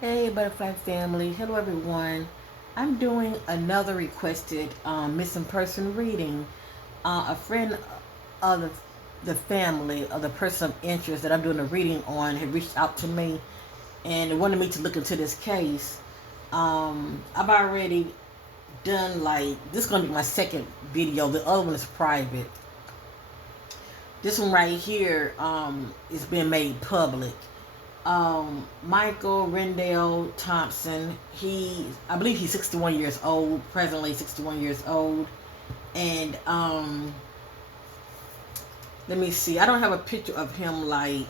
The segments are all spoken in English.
Hey, Butterfly family. Hello, everyone. I'm doing another requested missing person reading. A friend of the family of the person of interest that I'm doing a reading on had reached out to me and wanted me to look into this case. I've already done this is going to be my second video. The other one is private. This one right here is being made public. Michael Thompson. I believe he's 61 years old, presently 61 years old. And let me see. I don't have a picture of him you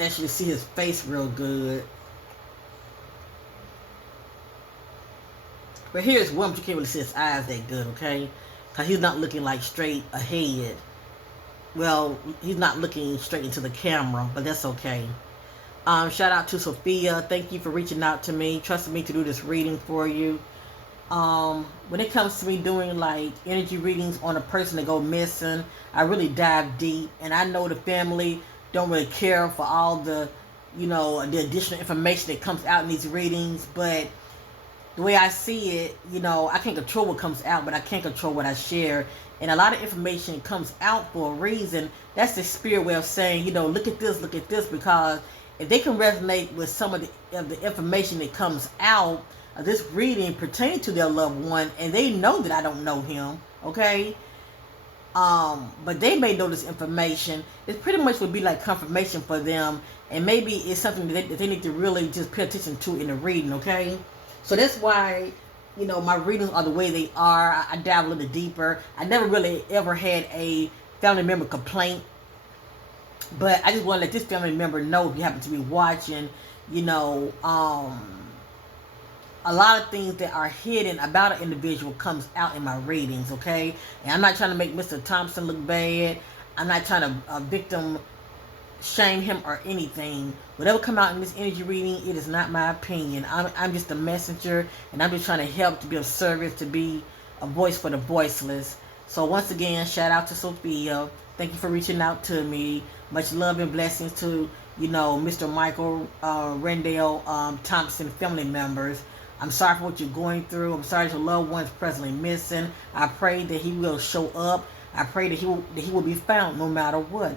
actually see his face real good. But here's one, but you can't really see his eyes that good, okay? Because he's not looking straight ahead. Well, he's not looking straight into the camera, but that's okay. Shout out to Sophia. Thank you for reaching out to me, trusting me to do this reading for you. When it comes to me doing energy readings on a person that go missing, I really dive deep, and I know the family don't really care for all the additional information that comes out in these readings, but the way I see it, I can't control what comes out, but I can't control what I share. And a lot of information comes out for a reason. That's the spirit way of saying, look at this, because if they can resonate with some of the information that comes out of this reading pertaining to their loved one, and they know that I don't know him, okay? But they may know this information. It pretty much would be like confirmation for them, and maybe it's something that they need to really just pay attention to in the reading, okay? So that's why, my readings are the way they are. I dive a little deeper. I never really ever had a family member complaint, but I just want to let this family member know, if you happen to be watching, you know, a lot of things that are hidden about an individual comes out in my readings, okay? And I'm not trying to make Mr. Thompson look bad. I'm not trying to victim shame him or anything. Whatever come out in this energy reading, it is not my opinion. I'm just a messenger, and I'm just trying to help, to be of service, to be a voice for the voiceless. So once again, shout out to Sophia. Thank you for reaching out to me. Much love and blessings to Mr. Michael Thompson family members. I'm sorry for what you're going through. I'm sorry your loved one's presently missing. I pray that he will show up. I pray that he will be found no matter what.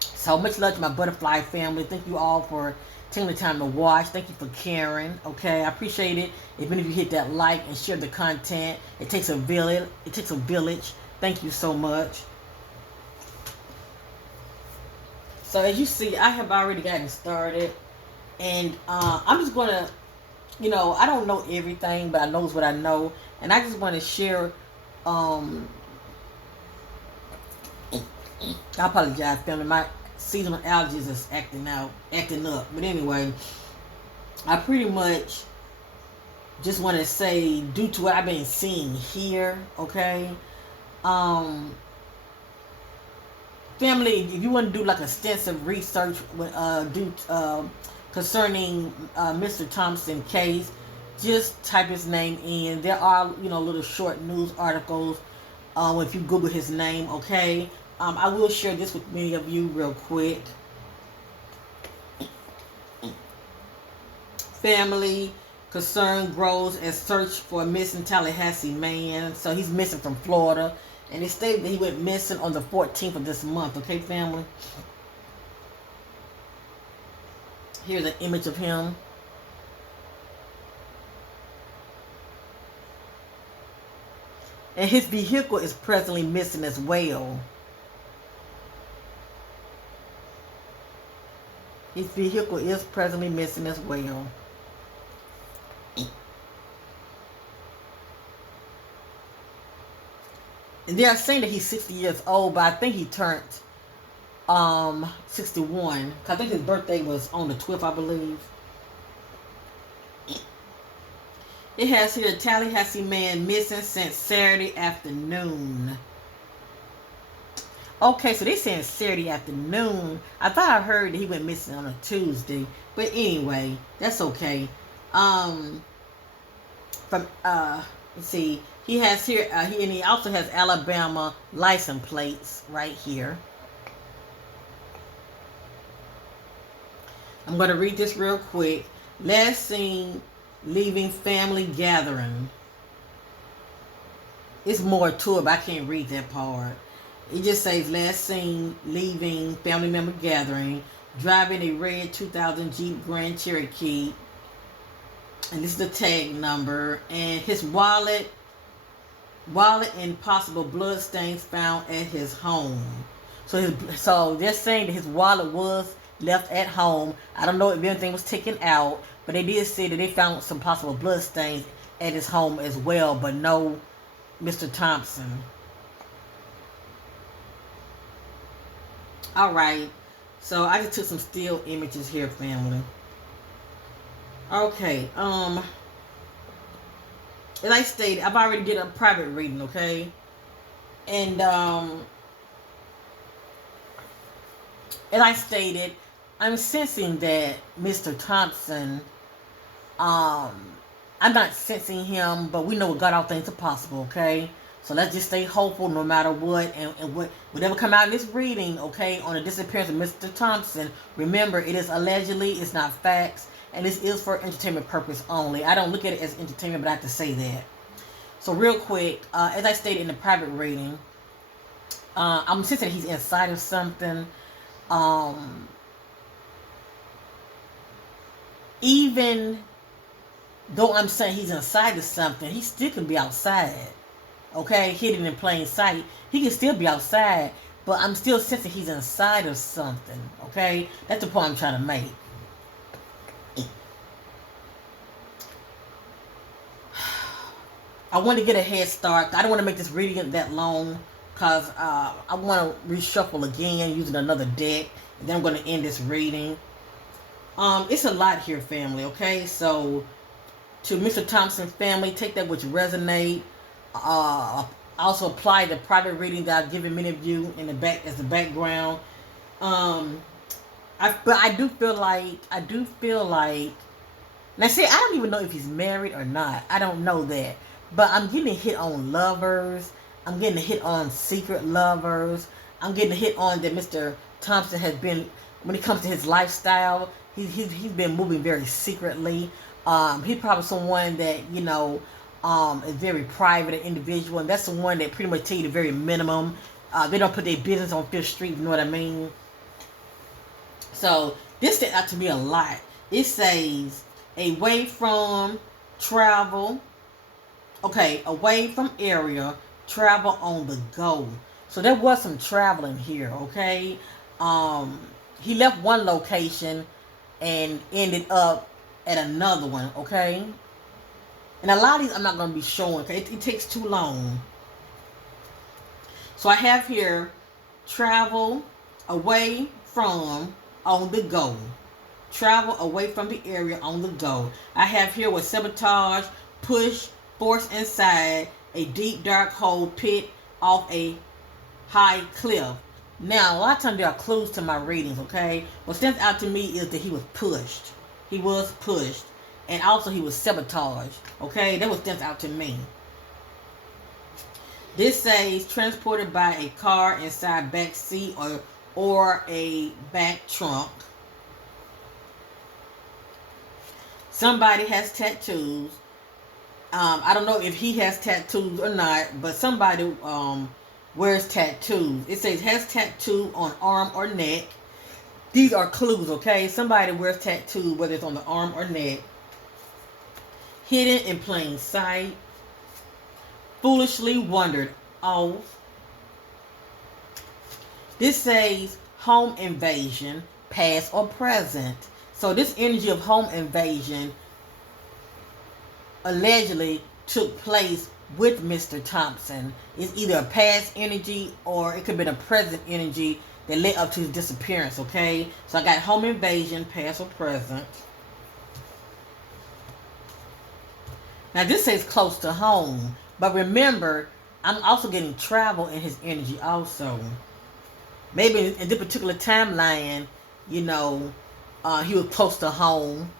So much love to my butterfly family. Thank you all for taking the time to watch. Thank you for caring. Okay, I appreciate it. If any of you hit that like and share the content, it takes a village. It takes a village. Thank you so much. So as you see, I have already gotten started, and I'm just gonna, I don't know everything, but I knows what I know, and I just want to share. Um, I apologize, family. My seasonal allergies is acting up. But anyway, I pretty much just want to say, due to what I've been seeing here, okay, um, family, if you want to do extensive research concerning Mr. Thompson case, just type his name in. There are little short news articles if you Google his name, okay. I will share this with many of you real quick. Family concern grows as search for a missing Tallahassee man. So he's missing from Florida. And it stated that he went missing on the 14th of this month. Okay, family? Here's an image of him. And his vehicle is presently missing as well. His vehicle is presently missing as well. And they are saying that he's 60 years old, but I think he turned 61. I think his birthday was on the 12th, I believe. It has here, Tallahassee man missing since Saturday afternoon. Okay, so they're saying Saturday afternoon. I thought I heard that he went missing on a Tuesday. But anyway, that's okay. From let's see. He has here he also has Alabama license plates right here. I'm going to read this real quick. Last seen leaving family gathering. It's more to it, but I can't read that part. It just says last seen leaving family member gathering, driving a red 2000 Jeep Grand Cherokee. And this is the tag number. And his wallet and possible blood stains found at his home. So they're saying that his wallet was left at home. I don't know if anything was taken out, but they did say that they found some possible blood stains at his home as well, but no Mr. Thompson. Alright, so I just took some still images here, family. Okay, as I stated, I've already did a private reading, okay? And as I stated, I'm sensing that Mr. Thompson, I'm not sensing him, but we know with God all things are possible, okay? So let's just stay hopeful no matter what, and whatever come out in this reading, okay, on the disappearance of Mr. Thompson, remember, it is allegedly, it's not facts, and this is for entertainment purpose only. I don't look at it as entertainment, but I have to say that. So real quick, as I stated in the private reading, I'm sensing that he's inside of something. Even though I'm saying he's inside of something, he still can be outside. Okay, hidden in plain sight. He can still be outside, but I'm still sensing he's inside of something. Okay, that's the point I'm trying to make. I want to get a head start. I don't want to make this reading that long because I want to reshuffle again using another deck. And then I'm going to end this reading. It's a lot here, family. Okay, so to Mr. Thompson's family, take that which resonate. Also apply the private reading that I've given many of you in the back as the background. But I do feel like. Now, see, I don't even know if he's married or not. I don't know that. But I'm getting a hit on lovers. I'm getting a hit on secret lovers. I'm getting a hit on that Mr. Thompson has been, when it comes to his lifestyle, he's been moving very secretly. He's probably someone that, is very private and individual. And that's the one that pretty much tell you the very minimum. They don't put their business on Fifth Street, you know what I mean? So this stood out to me a lot. It says, away from travel. Okay, away from area, travel on the go. So there was some traveling here, okay? He left one location and ended up at another one, okay? And a lot of these I'm not going to be showing, okay? It takes too long. So I have here, travel away from, on the go. Travel away from the area on the go. I have here with sabotage, push, force inside a deep dark hole pit off a high cliff. Now, a lot of times there are clues to my readings, okay? What stands out to me is that he was pushed. He was pushed. And also he was sabotaged, okay? That what stands out to me. This says transported by a car inside back seat or a back trunk. Somebody has tattoos. I don't know if he has tattoos or not, but somebody wears tattoos. It says has tattoo on arm or neck. These are clues, okay? Somebody wears tattoo, whether it's on the arm or neck. Hidden in plain sight. Foolishly wandered off. This says home invasion, past or present. So this energy of home invasion allegedly took place with Mr. Thompson. It's either a past energy or it could be a present energy that led up to his disappearance, okay? So I got home invasion, past or present. Now this says close to home. But remember, I'm also getting travel in his energy also. Maybe in this particular timeline, he was close to home.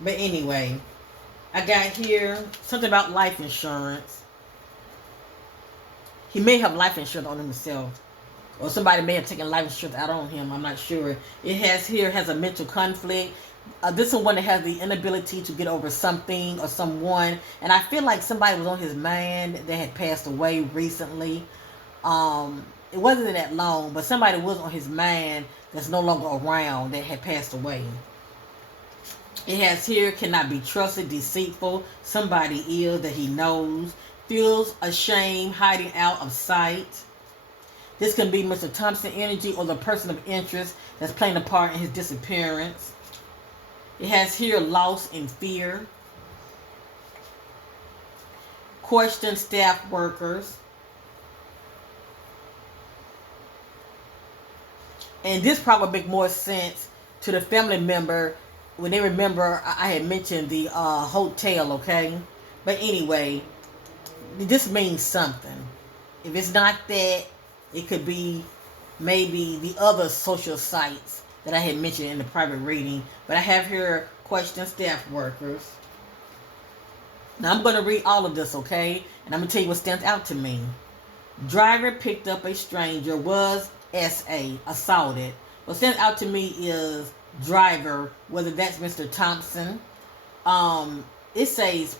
But anyway, I got here something about life insurance. He may have life insurance on himself. or somebody may have taken life insurance out on him. I'm not sure. It has a mental conflict. This is one that has the inability to get over something or someone, and I feel like somebody was on his mind that had passed away recently. It wasn't that long, but somebody was on his mind that's no longer around that had passed away. It has here cannot be trusted, deceitful. Somebody is that he knows, feels ashamed, hiding out of sight. This can be Mr. Thompson energy or the person of interest that's playing a part in his disappearance. It has here loss and fear. Question staff workers. And this probably make more sense to the family member when they remember I had mentioned the hotel, okay? But anyway, this means something. If it's not that, it could be maybe the other social sites that I had mentioned in the private reading. But I have here question staff workers. Now I'm going to read all of this, okay? And I'm going to tell you what stands out to me. Driver picked up a stranger, was S.A. assaulted. What stands out to me is driver, whether that's Mr. Thompson. It says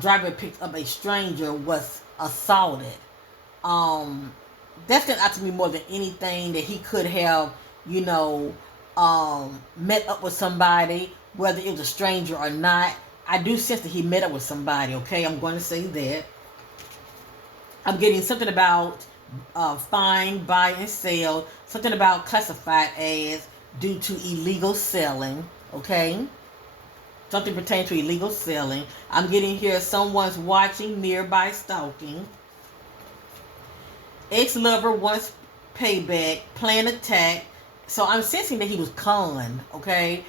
driver picked up a stranger, was assaulted. That stands out to me more than anything, that he could have, met up with somebody, whether it was a stranger or not. I do sense that he met up with somebody, okay? I'm going to say that. I'm getting something about find, buy, and sell. Something about classified as due to illegal selling, okay? Something pertaining to illegal selling. I'm getting here someone's watching, nearby, stalking. Ex-lover wants payback, plan attack. So I'm sensing that he was conned, okay?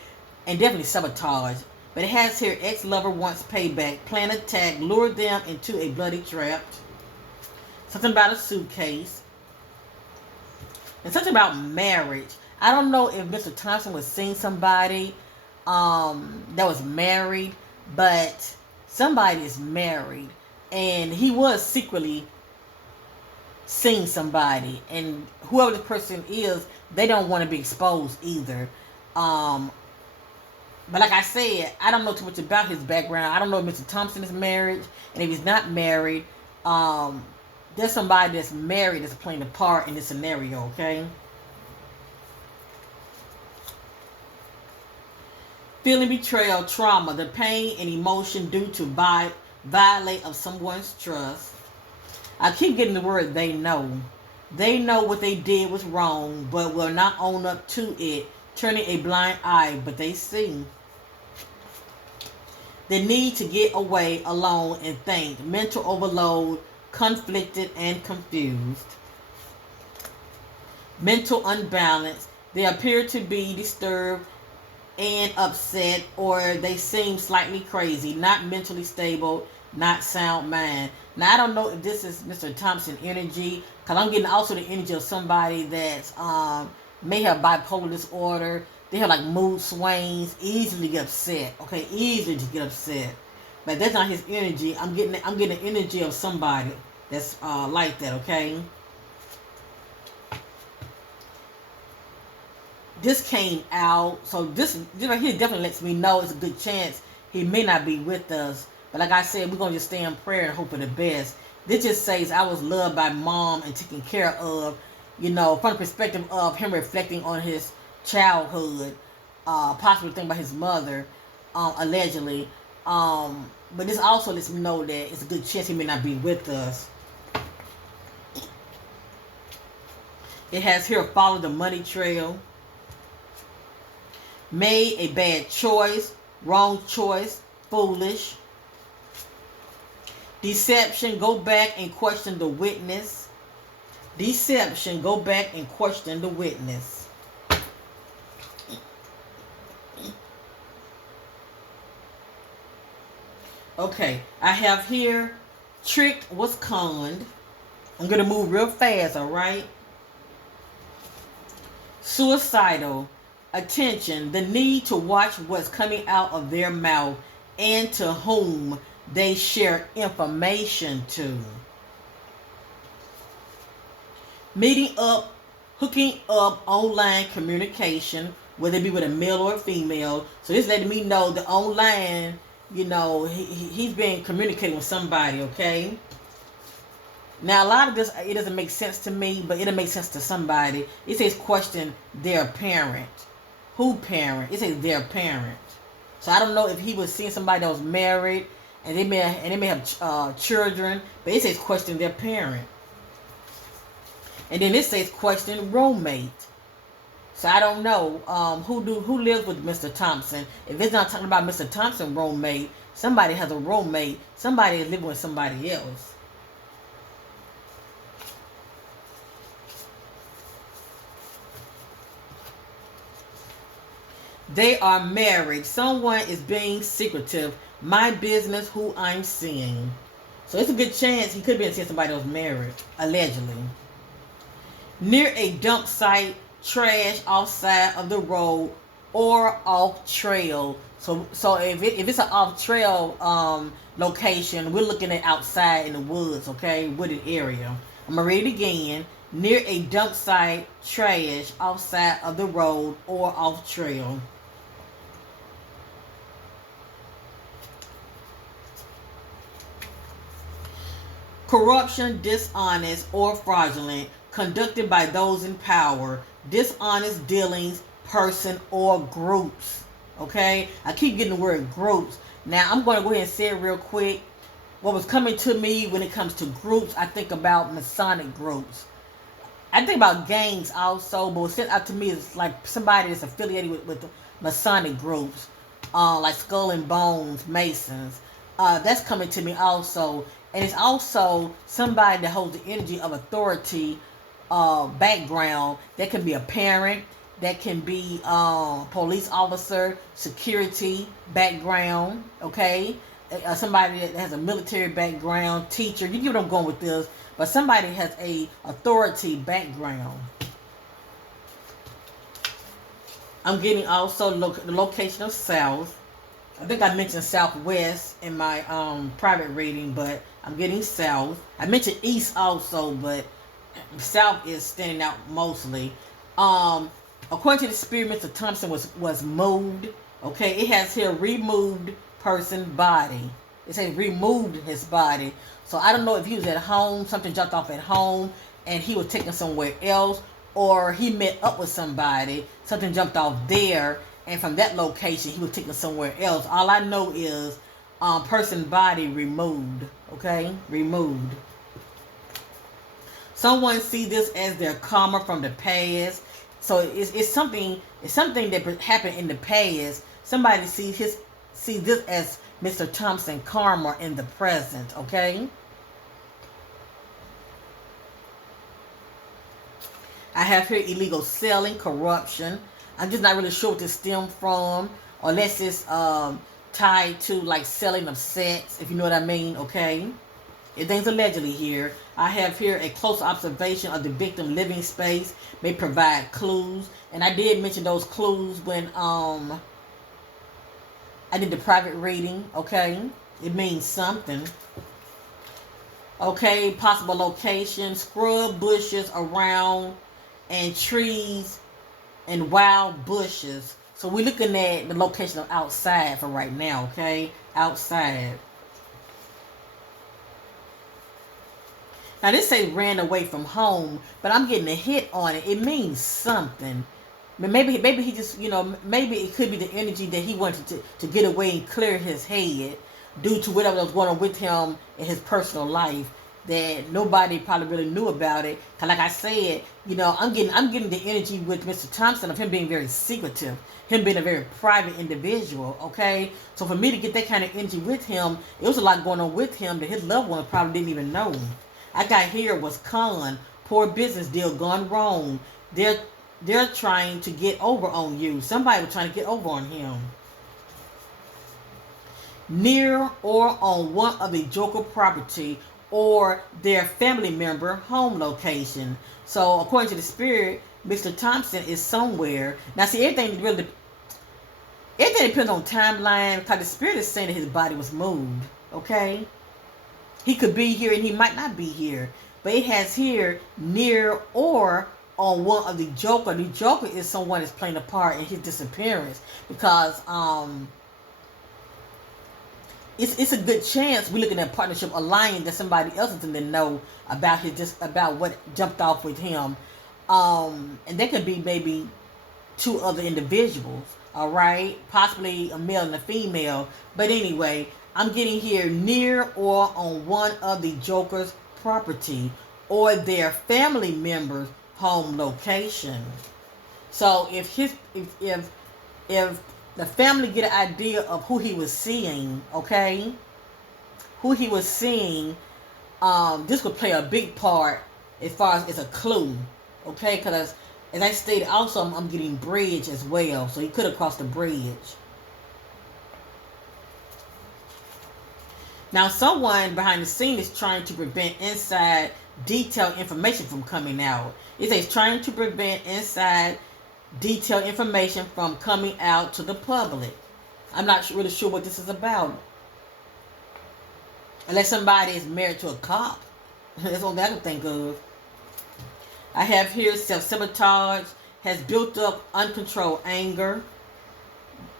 And definitely sabotage. But it has here ex-lover wants payback, plan attack, lured them into a bloody trap. Something about a suitcase. And something about marriage. I don't know if Mr. Thompson was seeing somebody that was married, but somebody is married. And he was secretly seeing somebody. And whoever the person is, they don't want to be exposed either. But like I said, I don't know too much about his background. I don't know if Mr. Thompson is married. And if he's not married, there's somebody that's married that's playing a part in this scenario, okay? Feeling betrayal, trauma, the pain and emotion due to violate of someone's trust. I keep getting the word they know. They know what they did was wrong, but will not own up to it, turning a blind eye, but they see. The need to get away alone and think. Mental overload, conflicted and confused. Mental unbalance. They appear to be disturbed and upset, or they seem slightly crazy, not mentally stable, not sound mind. Now, I don't know if this is Mr. Thompson energy, because I'm getting also the energy of somebody that's may have bipolar disorder. They have like mood swings, easily get upset. Okay, easily just get upset. But that's not his energy. I'm getting the energy of somebody that's like that. Okay. This came out, so this right here definitely lets me know it's a good chance he may not be with us. But like I said, we're gonna just stay in prayer and hope for the best. This just says I was loved by mom and taken care of, from the perspective of him reflecting on his childhood, possibly thinking about his mother, allegedly. But this also lets me know that it's a good chance he may not be with us. It has here follow the money trail. Made a bad choice, wrong choice, foolish. Deception, go back and question the witness. Deception, go back and question the witness. Okay, I have here tricked was conned. I'm going to move real fast, all right? Suicidal. Attention, the need to watch what's coming out of their mouth and to whom they share information to. meeting up, hooking up, online communication, whether it be with a male or a female. So this letting me know that online, he's been communicating with somebody, okay? Now, a lot of this, it doesn't make sense to me, but it'll make sense to somebody. It says question their parent. Who parent? It says their parent. So I don't know if he was seeing somebody that was married, and they may have children, but it says question their parent. And then it says question roommate. So I don't know who lives with Mr. Thompson. If it's not talking about Mr. Thompson roommate, somebody has a roommate. Somebody is living with somebody else. They are married. Someone is being secretive. My business, who I'm seeing. So it's a good chance he could be seeing somebody that was married, allegedly. Near a dump site, trash outside of the road or off trail. So if it's an off trail location, we're looking at outside in the woods, okay, wooded area. I'm gonna read it again. Near a dump site, trash outside of the road or off trail. Corruption, dishonest, or fraudulent, conducted by those in power. Dishonest dealings, person, or groups. Okay? I keep getting the word groups. Now, I'm going to go ahead and say it real quick. What was coming to me when it comes to groups, I think about Masonic groups. I think about gangs also, but what's sent out to me is like somebody that's affiliated with Masonic groups, like Skull and Bones, Masons. That's coming to me also. And it's also somebody that holds the energy of authority background. That can be a parent. That can be police officer, security background. Okay? Somebody that has a military background, teacher. You get what I'm going with this. But somebody has a authority background. I'm getting also the location of South. I think I mentioned Southwest in my private reading, but I'm getting South. I mentioned East also, but South is standing out mostly. According to the spirit, Mr. Thompson was moved. Okay, it has here removed person body. It says removed his body. So I don't know if he was at home, something jumped off at home, and he was taken somewhere else, or he met up with somebody, something jumped off there, and from that location he was taken somewhere else. All I know is person body removed. Okay, removed. Someone see this as their karma from the past. So it's something that happened in the past. Somebody see this as Mr. Thompson karma in the present. Okay. I have here illegal selling, corruption. I'm just not really sure what this stemmed from, unless it's tied to like selling of sex, if you know what I mean. Okay. Everything's allegedly here. I have here a close observation of the victim living space may provide clues. And I did mention those clues when I did the private reading. Okay. It means something. Okay. Possible location. Scrub bushes around and trees and wild bushes. So we're looking at the location of outside for right now. Okay. Outside. Now this says ran away from home, but I'm getting a hit on it. It means something. Maybe he just, maybe it could be the energy that he wanted to get away and clear his head due to whatever was going on with him in his personal life that nobody probably really knew about it. Cause like I said, I'm getting the energy with Mr. Thompson of him being very secretive, him being a very private individual. Okay, so for me to get that kind of energy with him, it was a lot going on with him that his loved ones probably didn't even know. I got here was con, poor business deal gone wrong. They're trying to get over on you. Somebody was trying to get over on him. Near or on one of the Joker property or their family member home location. So according to the spirit, Mr. Thompson is somewhere. Now see, everything depends on timeline, because the spirit is saying that his body was moved. Okay. He could be here and he might not be here. but it has here near or on one of the Joker. The Joker is someone that's playing a part in his disappearance, because it's a good chance we're looking at partnership alliance that somebody else is in the know about about what jumped off with him, and there could be maybe two other individuals. All right, possibly a male and a female. But anyway, I'm getting here near or on one of the Joker's property or their family members' home location. So if the family get an idea of who he was seeing, okay, who he was seeing, this would play a big part as far as it's a clue, okay, because as I stated, also I'm getting bridge as well, so he could have crossed the bridge. Now, someone behind the scene is trying to prevent inside detailed information from coming out. It says trying to prevent inside detailed information from coming out to the public. I'm not really sure what this is about. Unless somebody is married to a cop. That's all I can think of. I have here self-sabotage, has built up uncontrolled anger.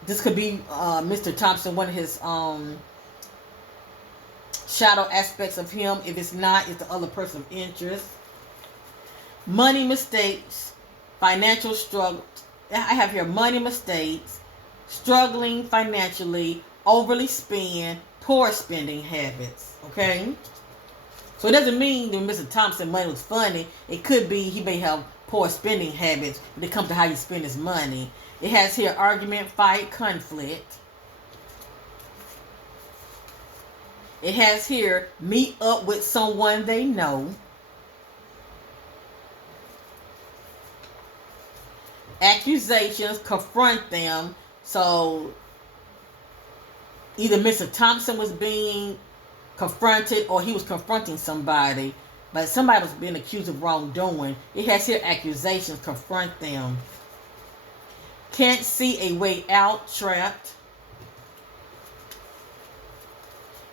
This could be Mr. Thompson, one of his shadow aspects of him. If it's not, it's the other person of interest. Money mistakes, financial struggle. I have here money mistakes, struggling financially, overly spend, poor spending habits. Okay? So it doesn't mean that Mr. Thompson money was funny. It could be he may have poor spending habits when it comes to how you spend his money. It has here argument, fight, conflict. It has here meet up with someone they know. Accusations, confront them. So either Mr. Thompson was being confronted or he was confronting somebody, but somebody was being accused of wrongdoing. It has here accusations, confront them. Can't see a way out, trapped.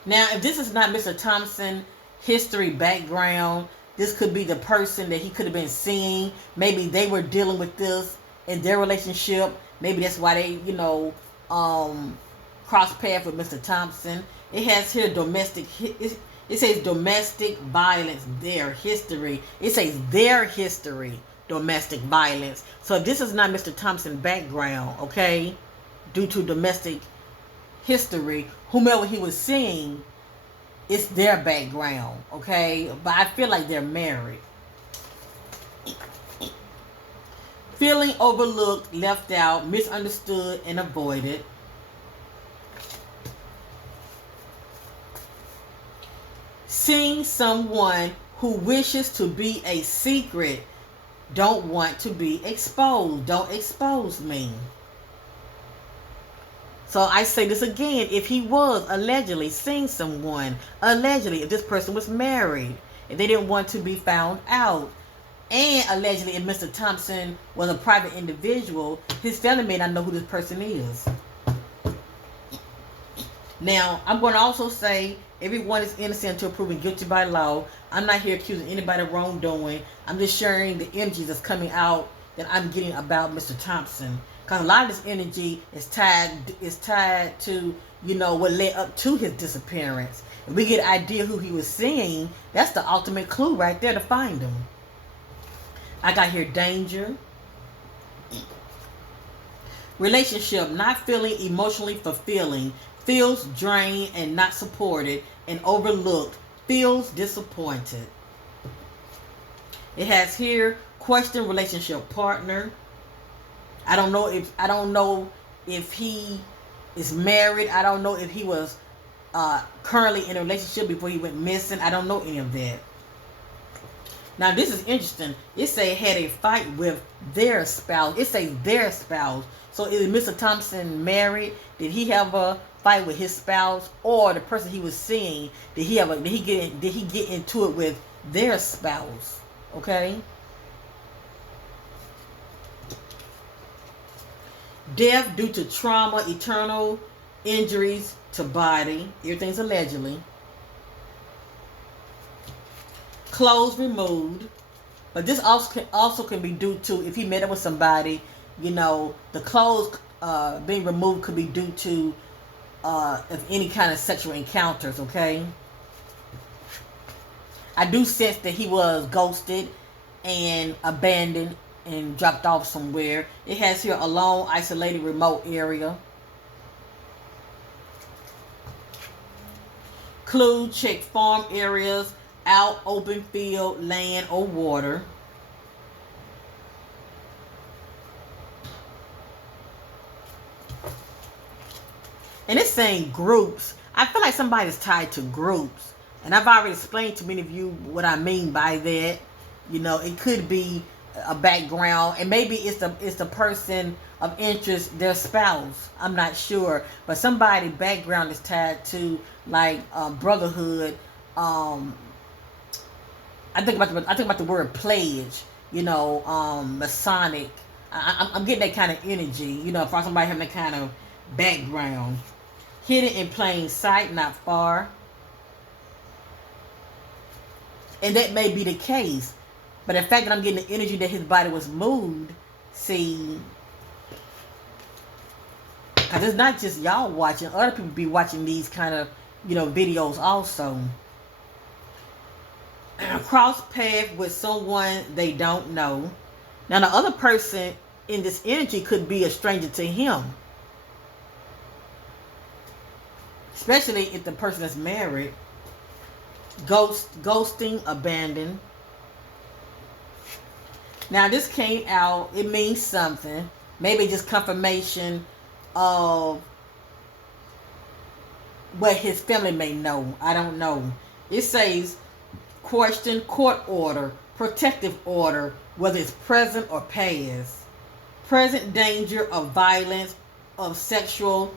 Now, if this is not Mr. Thompson history background, this could be the person that he could have been seeing. Maybe they were dealing with this in their relationship. Maybe that's why they, cross path with Mr. Thompson. It has here domestic. It says domestic violence, their history. It says their history, domestic violence. So if this is not Mr. Thompson background, okay, due to domestic history, whomever he was seeing, it's their background, okay? But I feel like they're married. Feeling overlooked, left out, misunderstood, and avoided. Seeing someone who wishes to be a secret, don't want to be exposed. Don't expose me. So I say this again, if he was allegedly seeing someone, allegedly, if this person was married, if they didn't want to be found out, and allegedly if Mr. Thompson was a private individual, his family may not know who this person is. Now, I'm going to also say everyone is innocent until proven guilty by law. I'm not here accusing anybody of wrongdoing. I'm just sharing the energy that's coming out that I'm getting about Mr. Thompson. Because a lot of this energy is tied to, what led up to his disappearance. If we get an idea who he was seeing, that's the ultimate clue right there to find him. I got here danger. Relationship, not feeling emotionally fulfilling, feels drained and not supported and overlooked, feels disappointed. It has here question relationship partner. I don't know if he is married. I don't know if he was currently in a relationship before he went missing. I don't know any of that. Now this is interesting. It say had a fight with their spouse. It says their spouse. So is Mr. Thompson married? Did he have a fight with his spouse, or the person he was seeing? Did he get into it with their spouse? Okay. Death due to trauma, eternal injuries to body. Everything's allegedly. clothes removed. But this also can be due to if he met up with somebody, the clothes being removed could be due to of any kind of sexual encounters, okay? I do sense that he was ghosted and abandoned and dropped off somewhere. It has here a lone, isolated, remote area. Clue, check farm areas, out, open field, land, or water. And it's saying groups. I feel like somebody's tied to groups. And I've already explained to many of you what I mean by that. It could be a background, and maybe it's the person of interest, their spouse. I'm not sure, but somebody's background is tied to like brotherhood. I think about the word pledge. Masonic. I'm getting that kind of energy. For somebody having that kind of background. Hidden in plain sight, not far. And that may be the case. But the fact that I'm getting the energy that his body was moved, see, because it's not just y'all watching. Other people be watching these kind of, videos also. Cross path with someone they don't know. Now, the other person in this energy could be a stranger to him. Especially if the person is married. Ghosting, abandoned. Now this came out, it means something. Maybe just confirmation of what his family may know. I don't know. It says, question, court order, protective order, whether it's present or past. Present danger of violence, of sexual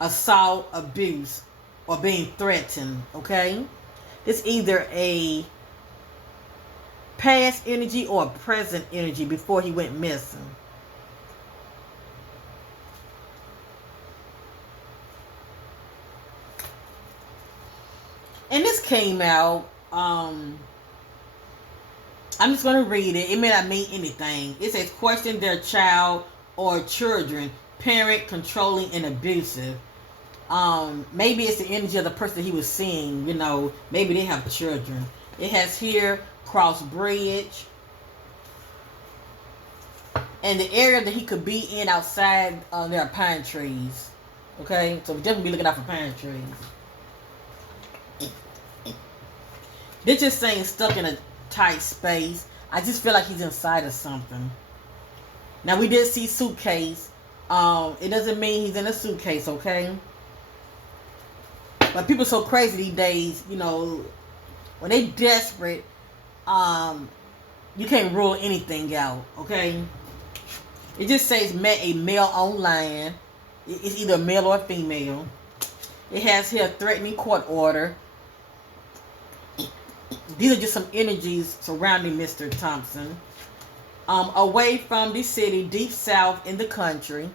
assault, abuse, or being threatened, okay? It's either a past energy or a present energy before he went missing. And this came out, I'm just going to read it. It may not mean anything. It says, question their child or children, parent, controlling, and abusive. Maybe it's the energy of the person he was seeing, maybe they have children. It has here, cross bridge. And the area that he could be in outside, there are pine trees. Okay? So we definitely be looking out for pine trees. They're just saying stuck in a tight space. I just feel like he's inside of something. Now we did see suitcase. It doesn't mean he's in a suitcase, okay? But people are so crazy these days, when they desperate, you can't rule anything out, okay? It just says met a male online. It's either a male or a female. It has here threatening court order. These are just some energies surrounding Mr. Thompson. Away from the city, deep south in the country.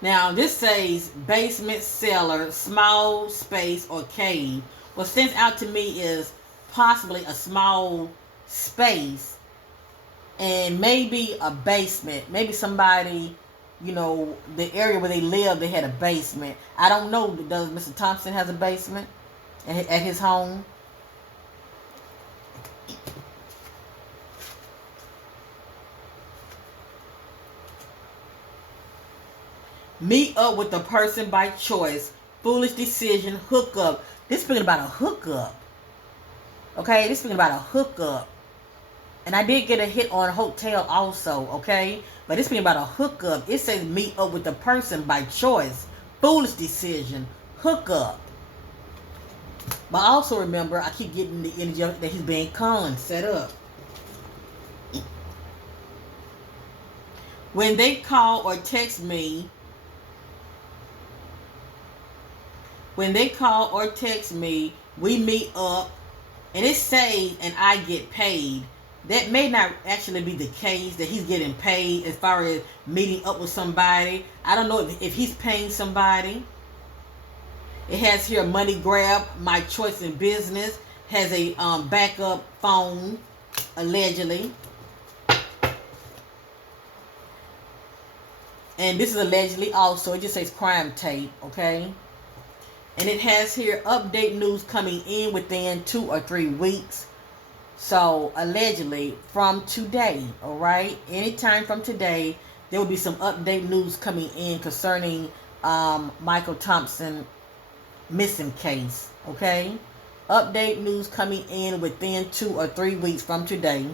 Now, this says basement, cellar, small space, or cave. What stands out to me is possibly a small space and maybe a basement. Maybe somebody, the area where they live, they had a basement. I don't know, does Mr. Thompson has a basement at his home? Meet up with the person by choice. Foolish decision. Hook up. This speaking about a hookup. Okay, this speaking about a hookup. And I did get a hit on hotel also, okay? But it's speaking about a hookup. It says meet up with the person by choice. Foolish decision. Hookup. But also remember, I keep getting the energy that he's being calling, set up. When they call or text me, we meet up, and it says, and I get paid. That may not actually be the case, that he's getting paid as far as meeting up with somebody. I don't know if he's paying somebody. It has here money grab, my choice in business. Has a backup phone, allegedly. And this is allegedly also. It just says crime tape, okay? And it has here update news coming in within 2 or 3 weeks. So allegedly from today, all right? Anytime from today, there will be some update news coming in concerning Michael Thompson missing case, okay? Update news coming in within 2 or 3 weeks from today.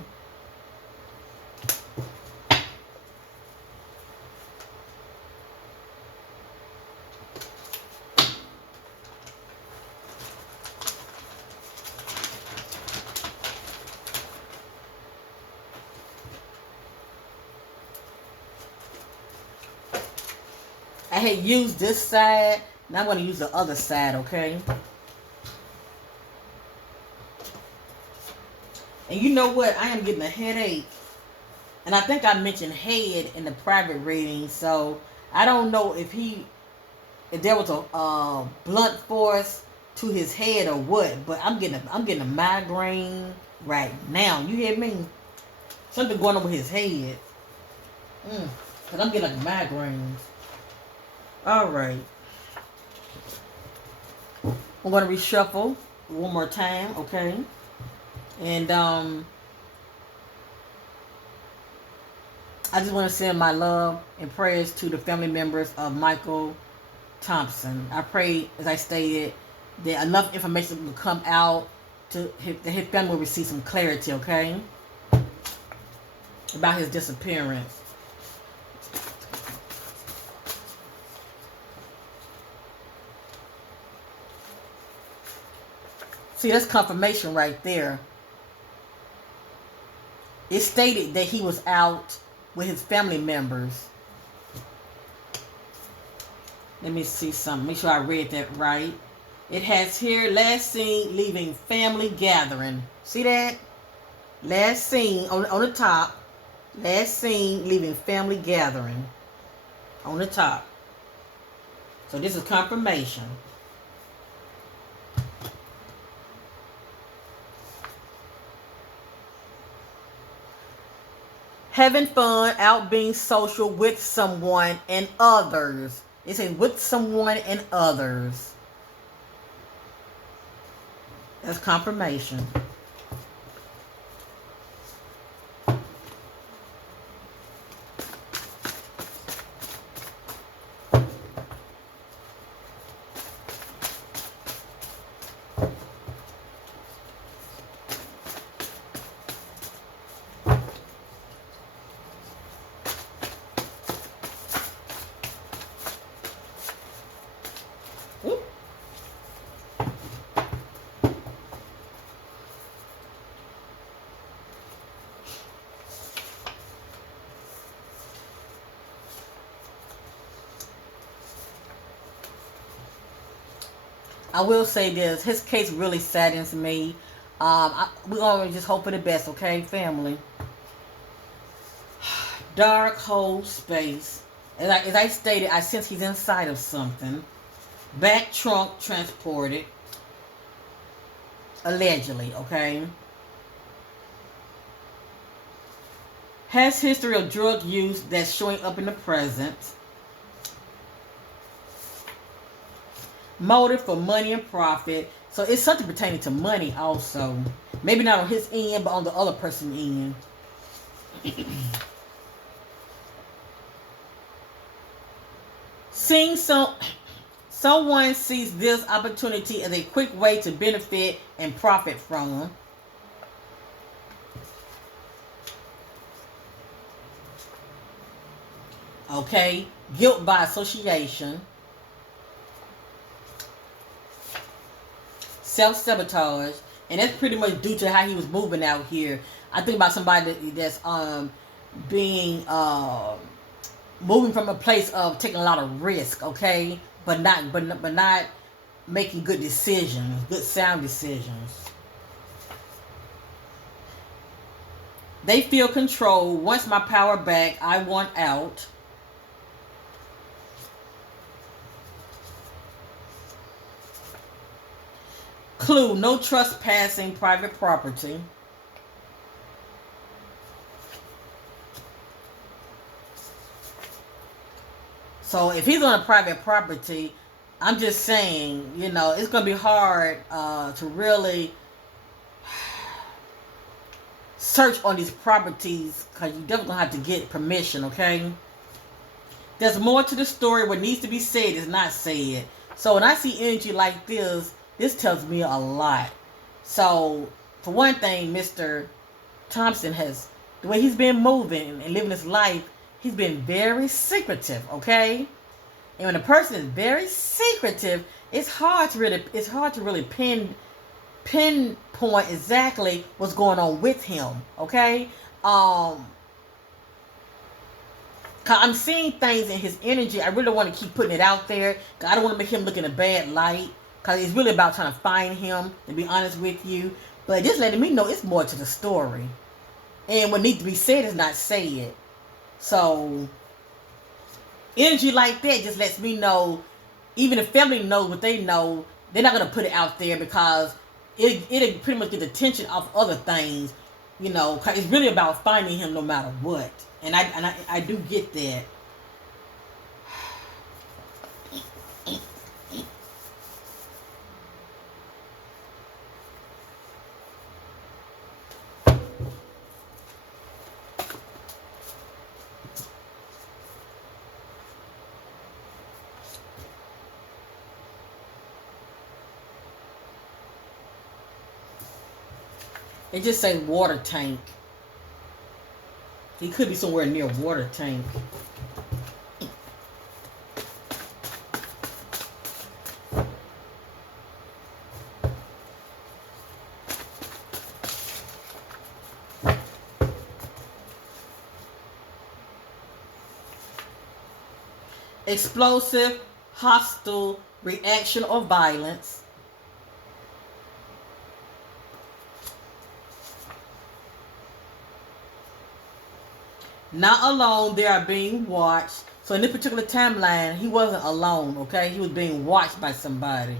I had used this side. Now I'm going to use the other side, okay? And you know what? I am getting a headache. And I think I mentioned head in the private reading. So I don't know if there was a blunt force to his head or what. But I'm getting a migraine right now. You hear me? Something going on with his head. Because I'm getting like migraines. Alright. I'm going to reshuffle one more time, okay? And I just want to send my love and prayers to the family members of Michael Thompson. I pray, as I stated, that enough information will come out that his family will receive some clarity, okay? About his disappearance. See, that's confirmation right there. It stated that he was out with his family members. Let me see something. Make sure I read that right. It has here, last seen leaving family gathering. See that? Last seen on the top. Last seen leaving family gathering. On the top. So this is confirmation. Having fun, out being social with someone and others. It says with someone and others. That's confirmation. I will say this. His case really saddens me. We're going to just hope for the best, okay, family? Dark hole space. As I stated, I sense he's inside of something. Back trunk transported. Allegedly, okay? Has history of drug use that's showing up in the present. Motive for money and profit. So it's something pertaining to money also. Maybe not on his end, but on the other person's end. Seeing someone sees this opportunity as a quick way to benefit and profit from. Okay. Guilt by association. Self-sabotage, and that's pretty much due to how he was moving out here. I think about somebody that's being moving from a place of taking a lot of risk, okay, but not making good decisions, good sound decisions. They feel control. Once my power back, I want out. Clue, no trespassing private property. So if he's on a private property, I'm just saying, it's going to be hard to really search on these properties because you're definitely going to have to get permission, okay? There's more to the story. What needs to be said is not said. So when I see energy like this tells me a lot. So, for one thing, Mr. Thompson the way he's been moving and living his life, he's been very secretive, okay? And when a person is very secretive, it's hard to really pinpoint exactly what's going on with him, okay? I'm seeing things in his energy. I really want to keep putting it out there. I don't want to make him look in a bad light. Because it's really about trying to find him, to be honest with you. But just letting me know it's more to the story. And what needs to be said is not said. So, energy like that just lets me know, even if family knows what they know, they're not going to put it out there because it'll pretty much get the attention off other things. Because it's really about finding him no matter what. And I do get that. It just say water tank. He could be somewhere near a water tank. Explosive, hostile reaction or violence. Not alone, they are being watched. So in this particular timeline, he wasn't alone, okay? He was being watched by somebody.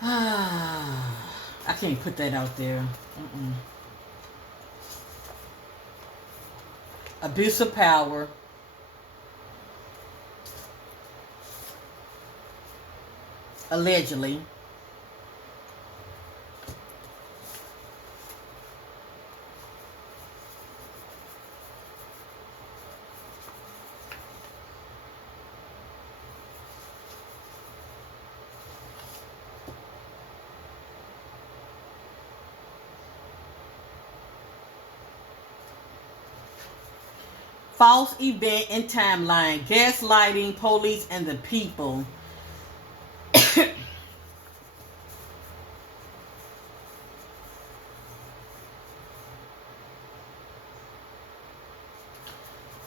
I can't put that out there. Abuse of power. Allegedly. False event and timeline. Gaslighting, police, and the people.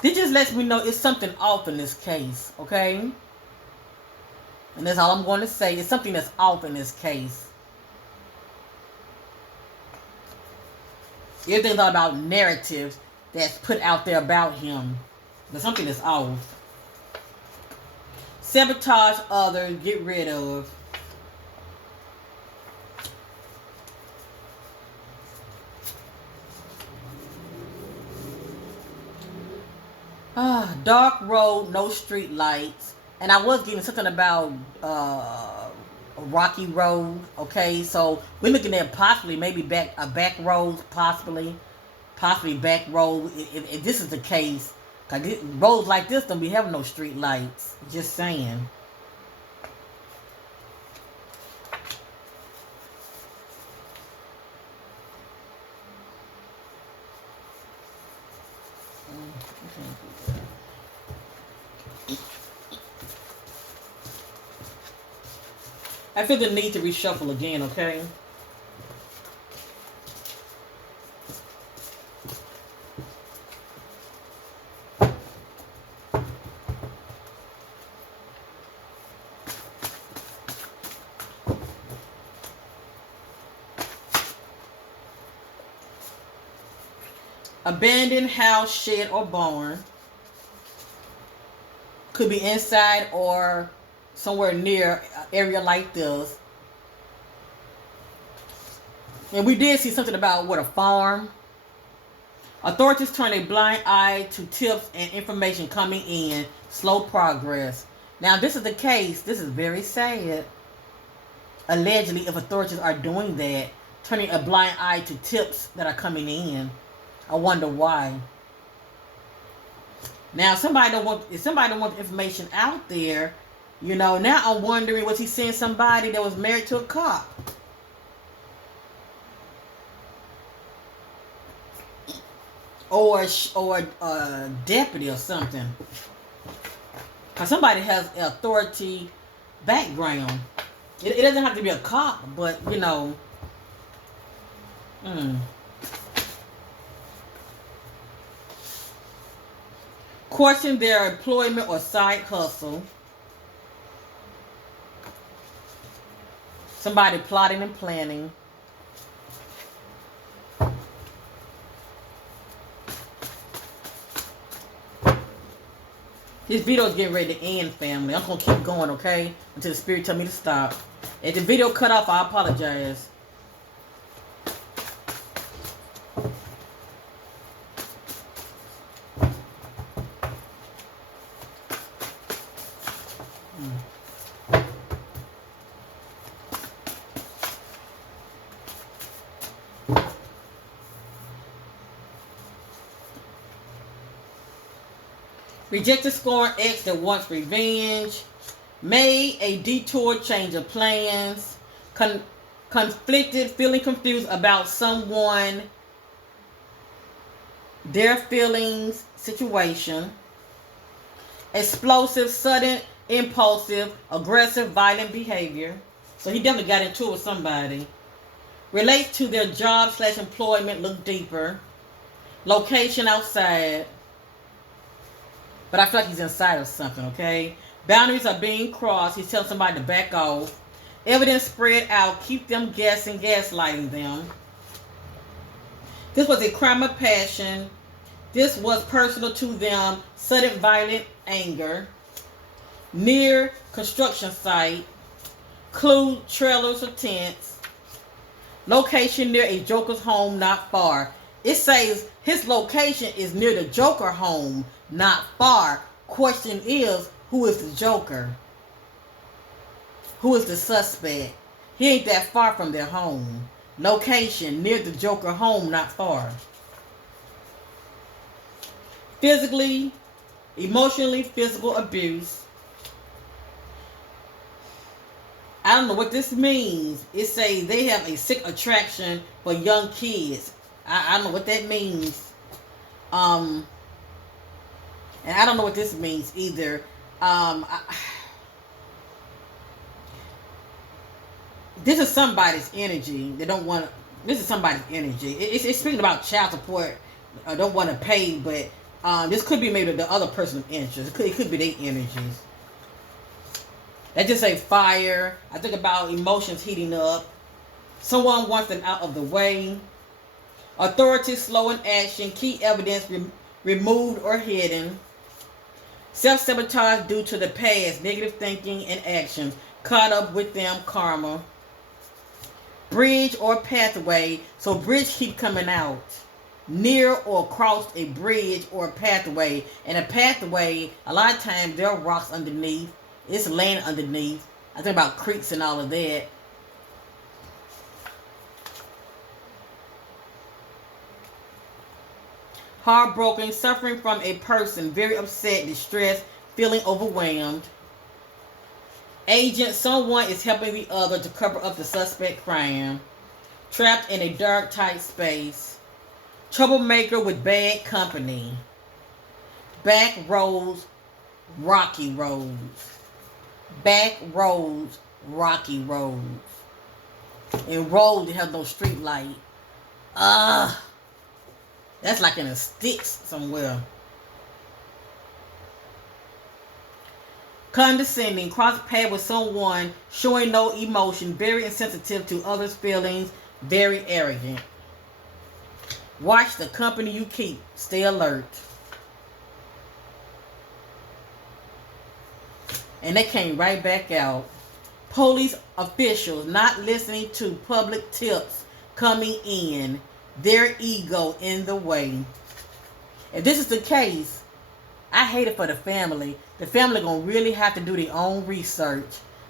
This just lets me know it's something off in this case, okay? And that's all I'm going to say. It's something that's off in this case. Everything's all about narratives that's put out there about him. There's something that's off. Sabotage others, get rid of. Dark road, no street lights. And I was getting something about a rocky road. Okay, so we're looking at possibly maybe a back road, possibly back road. If this is the case, cause roads like this don't be having no street lights. Just saying. I feel the need to reshuffle again, okay? Abandoned house, shed, or barn. Could be inside or somewhere near an area like this. And we did see something about what, a farm. Authorities turn a blind eye to tips and information coming in. Slow progress. Now, this is the case. This is very sad. Allegedly, if authorities are doing that, turning a blind eye to tips that are coming in, I wonder why. Now, if somebody don't want the information out there, you know, now I'm wondering, was he seeing somebody that was married to a cop? Or a deputy or something. Because somebody has an authority background. It doesn't have to be a cop, but, you know. Question their employment or side hustle. Somebody plotting and planning. This video is getting ready to end, family. I'm going to keep going, okay? Until the spirit tell me to stop. If the video cut off, I apologize. Rejected scorn ex that wants revenge. Made a detour, change of plans. Conflicted, feeling confused about someone, their feelings, situation. Explosive, sudden, impulsive, aggressive, violent behavior. So he definitely got into it with somebody. Relates to their job / employment, look deeper. Location outside. But I feel like he's inside of something, okay? Boundaries are being crossed. He's telling somebody to back off. Evidence spread out. Keep them guessing, gaslighting them. This was a crime of passion. This was personal to them. Sudden violent anger. Near construction site. Clue, trailers or tents. Location near a Joker's home, not far. It says his location is near the Joker home, not far. Question is, who is the Joker? Who is the suspect? He ain't that far from their home. Location, near the Joker home, not far. Physically, emotionally, physical abuse. I don't know what this means. It says they have a sick attraction for young kids. I don't know what that means. And I don't know what this means either. This is somebody's energy. They don't want. This is somebody's energy. It's speaking about child support. Don't want to pay, but this could be maybe the other person's interest. It could be their energies. That just say fire. I think about emotions heating up. Someone wants them out of the way. Authorities slow in action. Key evidence removed or hidden. Self-sabotage due to the past. Negative thinking and actions. Caught up with them. Karma. Bridge or pathway. So bridge keep coming out. Near or across a bridge or a pathway. And a pathway, a lot of times there are rocks underneath. It's land underneath. I think about creeks and all of that. Heartbroken, suffering from a person, very upset, distressed, feeling overwhelmed. Agent, someone is helping the other to cover up the suspect crime. Trapped in a dark, tight space. Troublemaker with bad company. Back roads, rocky roads. Back roads, rocky roads. And roads that have no street light. That's like in a sticks somewhere. Condescending, cross path with someone showing no emotion, very insensitive to others' feelings, very arrogant. Watch the company you keep. Stay alert. and they came right back out. Police officials not listening to public tips coming in, their ego in the way. If this is the case, I hate it for the family. The family gonna really have to do their own research,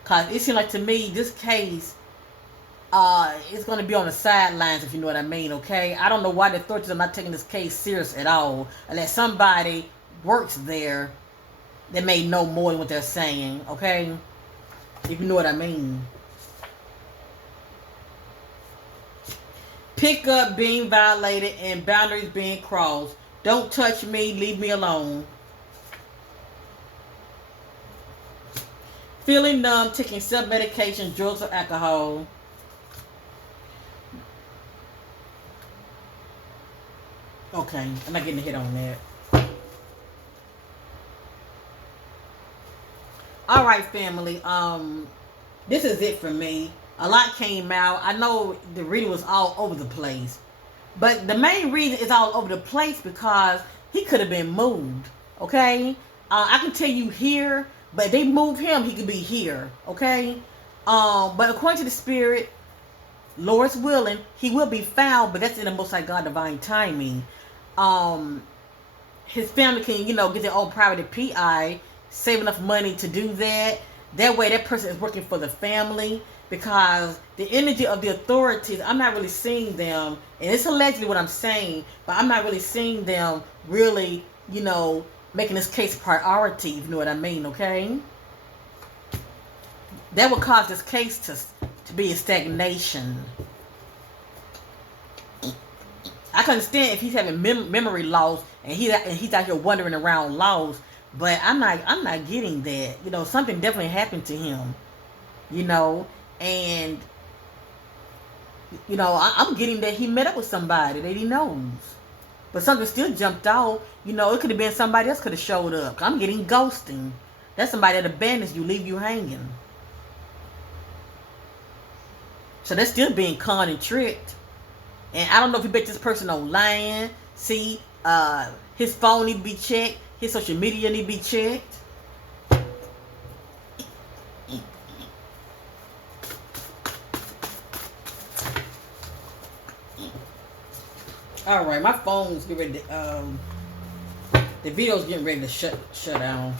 cause it seems like to me this case, it's gonna be on the sidelines, if you know what I mean. Okay, I don't know why the authorities are not taking this case serious at all, unless somebody works there that may know more than what they're saying. Okay, if you know what I mean. Pickup being violated and boundaries being crossed. Don't touch me, leave me alone. Feeling numb, taking self-medication, drugs or alcohol. Okay, I'm not getting a hit on that. Alright, family. This is it for me. A lot came out. I know the reading was all over the place. But the main reason it's all over the place because he could have been moved. Okay? I can tell you here, but if they move him, he could be here. Okay? But according to the spirit, Lord's willing, he will be found, but that's in the Most High God divine timing. His family can, get their own private PI, save enough money to do that. That way that person is working for the family, because the energy of the authorities, I'm not really seeing them, and it's allegedly what I'm saying, but I'm not really seeing them really, making this case priority, if you know what I mean, okay? That would cause this case to be in stagnation. I can understand if he's having memory loss and he's out here wandering around lost, but I'm not getting that. Something definitely happened to him. And I'm getting that he met up with somebody that he knows, but something still jumped out. It could have been somebody else could have showed up. I'm getting ghosting. That's somebody that abandons you, leave you hanging. So they're still being conned and tricked. And I don't know if you bet this person online. See, his phone need to be checked. His social media need to be checked. All right, my phone's getting ready to, the video's getting ready to shut down.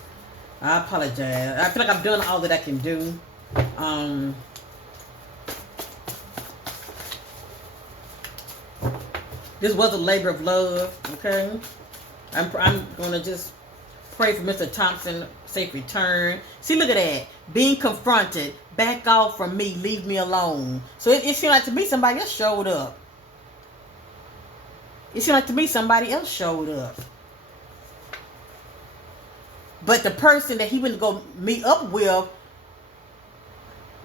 I apologize. I feel like I've done all that I can do. This was a labor of love, okay? I'm going to just pray for Mr. Thompson, safe return. See, look at that. Being confronted. Back off from me. Leave me alone. So it seemed like to me somebody else showed up. It seemed like to me somebody else showed up. But the person that he wouldn't go meet up with,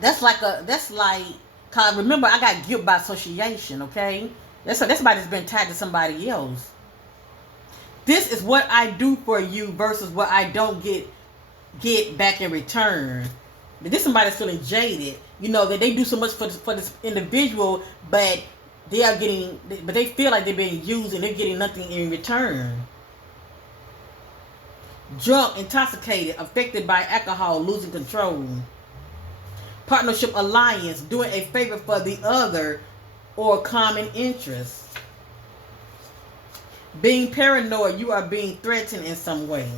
that's like, cause remember I got guilt by association, okay? That's somebody that's been tied to somebody else. This is what I do for you versus what I don't get back in return. This somebody that's feeling jaded. That they do so much for this individual, but they feel like they're being used and they're getting nothing in return. Drunk, intoxicated, affected by alcohol, losing control. Partnership alliance, doing a favor for the other or common interest. Being paranoid, you are being threatened in some way.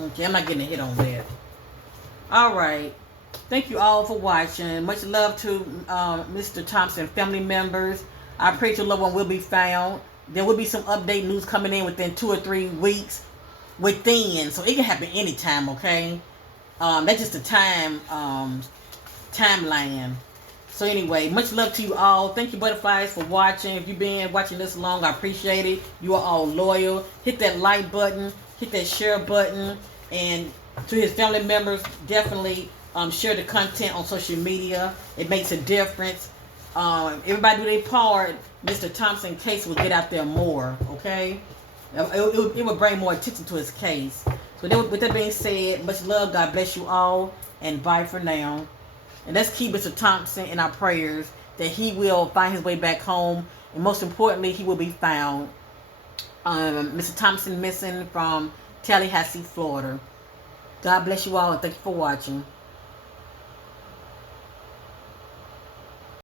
Okay, I'm not getting a hit on that. Alright. Thank you all for watching. Much love to Mr. Thompson family members. I pray your loved one will be found. There will be some update news coming in within 2 or 3 weeks. So it can happen anytime, okay? That's just the timeline. So anyway, much love to you all. Thank you, butterflies, for watching. If you've been watching this long, I appreciate it. You are all loyal. Hit that like button, hit that share button, and to his family members, definitely share the content on social media. It makes a difference. Everybody do their part. Mr. Thompson case will get out there more, okay? It will bring more attention to his case. So with that being said, much love. God bless you all. And bye for now. And let's keep Mr. Thompson in our prayers, that that he will find his way back home, and most importantly, he will be found. Mr. Thompson missing from Tallahassee, Florida. God bless you all, and thank you for watching.